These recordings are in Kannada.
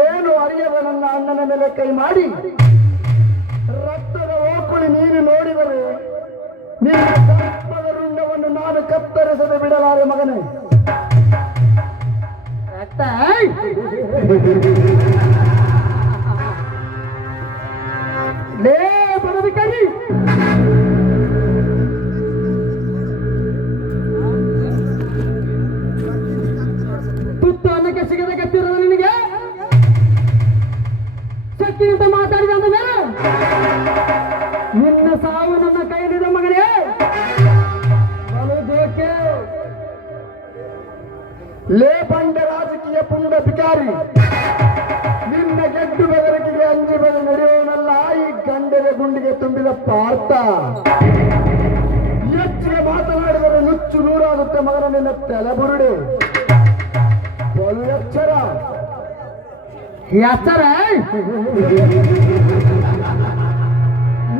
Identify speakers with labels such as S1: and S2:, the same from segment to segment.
S1: ಏನು ಅರಿಯದ ನನ್ನ ಅಣ್ಣನ ಮೇಲೆ ಕೈ ಮಾಡಿ? ರಕ್ತದ ಓಕುಳಿ ನೀನು ನೋಡಿದರೆ ನಿನ್ನ ದರ್ಪದ ರುಂಡವನ್ನು ನಾನು ಕತ್ತರಿಸದೆ ಬಿಡಲಾರೆ ಮಗನೇ. ಲೇ ಬರದಿ
S2: ತುತ್ತು ಶಕ್ತಿ ಅಂತ ಮಾತಾಡಿದ ಮೇಲೆ ನಿನ್ನ ಸಾವು ನನ್ನ ಕೈಲಿದೆ ಮಗನೇ.
S1: ಲೇಪಂಡ ರಾಜಕೀಯ ಪುಂಡ ಬಿಕಾರಿ ನಿನ್ನ ಗೆಡ್ಡು ಬೆದರಿಕೆಗೆ ಅಂಜಿ ಬೆಲೆ ನಡೆಯೋನಲ್ಲ, ಈ ಗಂಡದ ಗುಂಡಿಗೆ ತುಂಬಿದ ಪಾರ್ಥ. ಹೆಚ್ಚಿಗೆ ಮಾತನಾಡಿದರೆ ನುಚ್ಚು ನೂರಾಗುತ್ತೆ ಮಗನ ನಿನ್ನ ತಲೆಬುರುಡೆ ಬಲು ಎಚ್ಚರ.
S2: ಎಚ್ಚರ?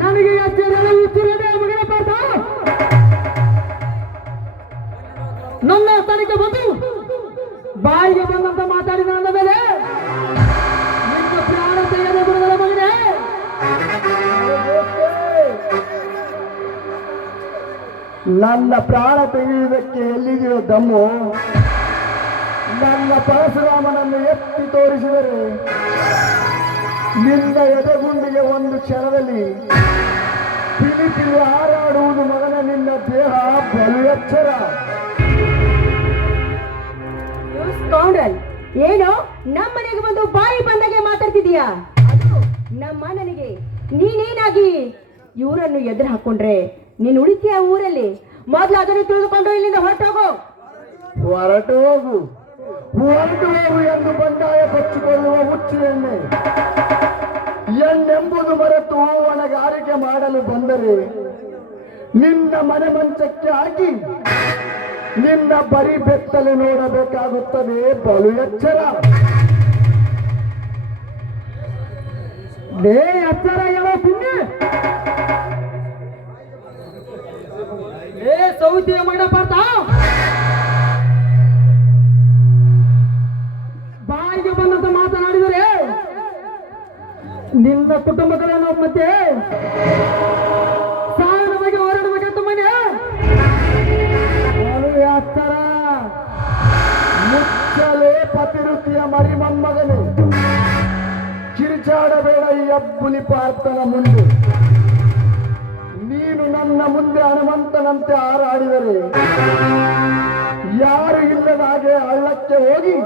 S2: ನನಗೆ ಎಚ್ಚರ ಹುಚ್ಚಿರದೆ ಮಗನ ಪಾರ್ಥ ನನ್ನ ಸ್ಥಳಕ್ಕೆ ಬಂದು ಬಾಯಿಗೆ ಬಂದಂತ ಮಾತಾಡಿದ ಅಂದ ಮೇಲೆ ನಿನ್ನ ಪ್ರಾಣ ಮಗನೇ.
S1: ನನ್ನ ಪ್ರಾಣ ತೆಗೆಯುವುದಕ್ಕೆ ಎಲ್ಲಿದೆಯೋ ದಮ್ಮು. ನನ್ನ ಪರಶುರಾಮನನ್ನು ಎತ್ತಿ ತೋರಿಸಿದರೆ ನಿನ್ನ ಎದೆಗುಂಡಿಗೆ ಒಂದು ಕ್ಷಣದಲ್ಲಿ ಪಿಲಿಪಿಲಿ ಹಾರಾಡುವುದು ಮಗನ ನಿನ್ನ ದೇಹ ಬಲು ಎಚ್ಚರ
S3: ಏನು? ನಮ್ಮ ಮನೆಗೆ ಬಂದು ಬಾಯಿ ಬಂದಾಗೆ ಮಾತಾಡ್ತಿದೀಯಾ ನಮ್ಮ ನನಗೆ ನೀನೇನಾಗಿ? ಇವರನ್ನು ಎದುರು ಹಾಕೊಂಡ್ರೆ ನೀನು ಉಳಿತೀಯ ಊರಲ್ಲಿ? ಮೊದ್ಲು ಅದನ್ನು ತಿಳಿದುಕೊಂಡು ಇಲ್ಲಿಂದ ಹೊರಟೋಗು.
S1: ಹೊರಟು ಹೋಗು. ಹೋಗು ಎಂದು ಬಂಡಾಯ ಕೊಚ್ಚಿಕೊಳ್ಳುವ ಹುಚ್ಚು ಎಣ್ಣೆ ಎಣ್ಣೆಂಬುದು ಮರೆತು ಒಣಗಾರಿಕೆ ಮಾಡಲು ಬಂದರೆ ನಿನ್ನ ಮನೆ ಮಂಚಕ್ಕೆ ಹಾಕಿ ನಿನ್ನ ಬರಿ ಬೆತ್ತಲೆ ನೋಡಬೇಕಾಗುತ್ತದೆ ಬಲು ಎಚ್ಚರ.
S2: ದೇ ಎಚ್ಚರ ಏನೋ ತಿಂಗೆ ಏ ಸೌತಿಯ ಮಗನ ನಿಂದ ಕುಟುಂಬಗಳನ್ನು ಮತ್ತೆ ಸಾವಿರ ಬಗ್ಗೆ ಹೋರಾಡಬೇಕಂತ ಮನೆ
S1: ಎಚ್ಚರ ಮುಚ್ಚಲೇ ಪತಿರುತಿಯ ಮರಿ ಮೊಮ್ಮಗನೇ ಕಿರಿಚಾಡಬೇಡ ಈ ಅಬ್ಬುಲಿ ಪಾರ್ಥನ ಮುಂದೆ. ನೀನು ನನ್ನ ಮುಂದೆ ಹನುಮಂತನಂತೆ ಹಾರಾಡಿದರೆ, ಯಾರು ಇಲ್ಲದ ಹಾಗೆ ಹಳ್ಳಕ್ಕೆ ಹೋಗಿ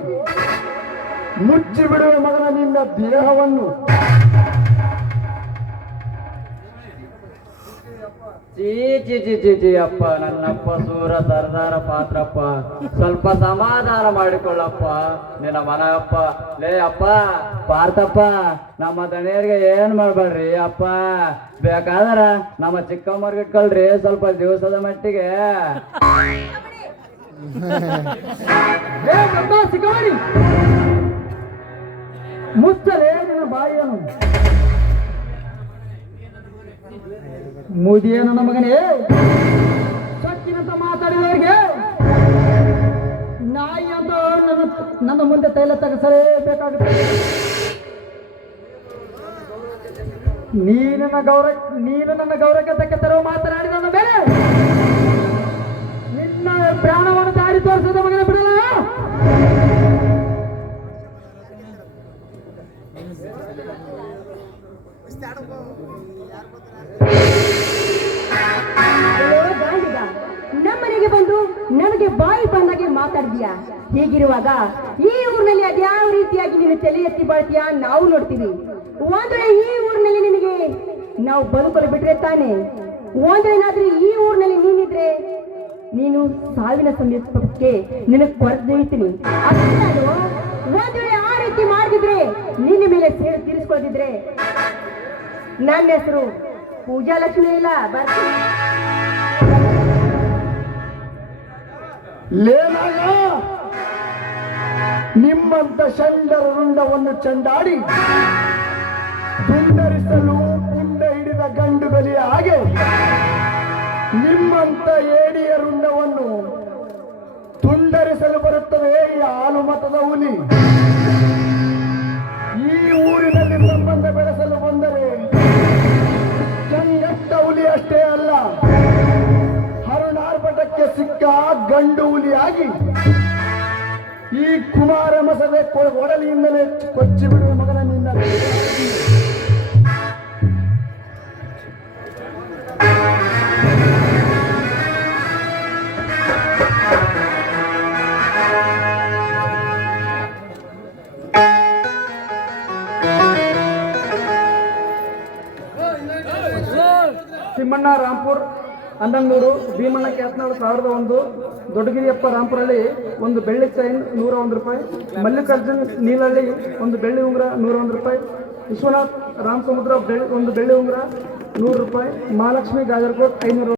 S1: ಮುಚ್ಚಿ ಬಿಡುವ ಮಗನ ನಿನ್ನ ದೇಹವನ್ನು.
S4: ಚೀ ಚಿ ಜಿ ಜಿ ಚಿ ಅಪ್ಪ, ನನ್ನಪ್ಪ, ಸೂರ ಸರ್ದಾರ ಪಾತ್ರಪ್ಪ. ಸ್ವಲ್ಪ ಸಮಾಧಾನ ಮಾಡಿಕೊಳ್ಳಪ್ಪ. ನಿನ್ನ ಮನಪ್ಪ ಲೇ, ಅಪ್ಪ, ಪಾರ್ಥಪ್ಪ, ನಮ್ಮ ದಣಿಯರಿಗೆ ಏನ್ ಮಾಡ್ಬೇಡ್ರಿ, ಅಪ್ಪ? ಬೇಕಾದ್ರ ನಮ್ಮ ಚಿಕ್ಕಮ್ಮರ್ಗೆ ಇಟ್ಕೊಳ್ರಿ, ಸ್ವಲ್ಪ ದಿವಸದ ಮಟ್ಟಿಗೆ.
S2: ಮುಚ್ಚಲೇ ನಿನ್ನ ಬಾಯಿಯನ್ನು. ಮುದಿಯ ನನ್ನ ಮಗನೇ ಸಕ್ಕಿನಂತ ಮಾತಾಡಿದವರಿಗೆ ನಾಯಿ ಅಂತ ನನ್ನ ನನ್ನ ಮುಂದೆ ತೈಲ ತಗಸಲೇಬೇಕಾಗುತ್ತೆ. ನೀನು ನನ್ನ ಗೌರವ ನೀನು ನನ್ನ ಗೌರವಕ್ಕೆ ತಕ್ಕ
S3: ನಮ್ಮನೆಗೆ ಬಂದು ನನಗೆ ಬಾಯಿ ಬಂದಾಗೆ ಮಾತಾಡ್ತೀಯಾ? ಹೀಗಿರುವಾಗ ಈ ಊರಿನಲ್ಲಿ ಅದ್ಯಾವ ರೀತಿಯಾಗಿ ನೀನು ತಲೆ ಎತ್ತಿ ಬಾಳ್ತೀಯಾ ನಾವು ನೋಡ್ತೀವಿ. ಒಂದ್ರೆ ಈ ಊರಿನಲ್ಲಿ ನಿನಗೆ ನಾವು ಬದುಕಲು ಬಿಟ್ರೆ ತಾನೆ? ಒಂದ್ ಏನಾದ್ರೂ ಈ ಊರಿನಲ್ಲಿ ನೀನಿದ್ರೆ ನೀನು ಸಾವಿನ ಸಮೀಪಕ್ಕೆ ನಿನಗೆ ಕೊರತೆ ಒಂದ್ ವೇಳೆ ಆ ರೀತಿ ಮಾಡಿದ್ರೆ ನಿನ್ನ ಮೇಲೆ ಸೇರಿ ತೀರಿಸ್ಕೊಳ್ತಿದ್ರೆ ನನ್ನ ಹೆಸರು ಪೂಜಾ ಲಕ್ಷ್ಮಿ ಇಲ್ಲ, ಬರ್ತೀನಿ.
S1: ನಿಮ್ಮಂತ ಚಂಡರ ರುಂಡವನ್ನು ಚಂಡಾಡಿ ಸುಂದರಿಸಲು ಪುಂಡ ಹಿಡಿದ ಗಂಡು ಬಲಿಯ ಹಾಗೆ ನಿಮ್ಮಂತ ಏಡಿಯ ರುಂಡವನ್ನು ತುಂಡರಿಸಲು ಬರುತ್ತದೆ ಈ ಗಂಡು ಹುಲಿಯಾಗಿ ಈ ಕುಮಾರ ಮಸವೆ ಕೊ- ಒಡಲಿಯಿಂದಲೇ ಕೊಚ್ಚಿ ಬಿಡುವ ಮಗನ ನಿನ್ನ
S2: ತಿಮ್ಮಣ್ಣ ರಾಂಪುರ್ ಹನ್ನೊಂದೂರು ಭೀಮಣ್ಣ ಕ್ಯಾತ್ನಾಳು ಸಾವಿರದ ಒಂದು ದೊಡ್ಡಗಿರಿಯಪ್ಪ ರಾಂಪುರಲ್ಲಿ ಒಂದು ಬೆಳ್ಳಿ ಚೈನ್ ನೂರ ಒಂದು ರೂಪಾಯಿ, ಮಲ್ಲಿಕಾರ್ಜುನ್ ನೀಲಹಳ್ಳಿ ಒಂದು ಬೆಳ್ಳಿ ಉಂಗುರ ನೂರ ಒಂದು ರೂಪಾಯಿ, ವಿಶ್ವನಾಥ್ ರಾಮಸಮುದ್ರ ಬೆಳ್ಳಿ ಒಂದು ಬೆಳ್ಳಿ ಉಂಗುರ ನೂರು ರೂಪಾಯಿ, ಮಹಾಲಕ್ಷ್ಮಿ ಗಾಜರ್ಕೋಟ್ ಐನೂರು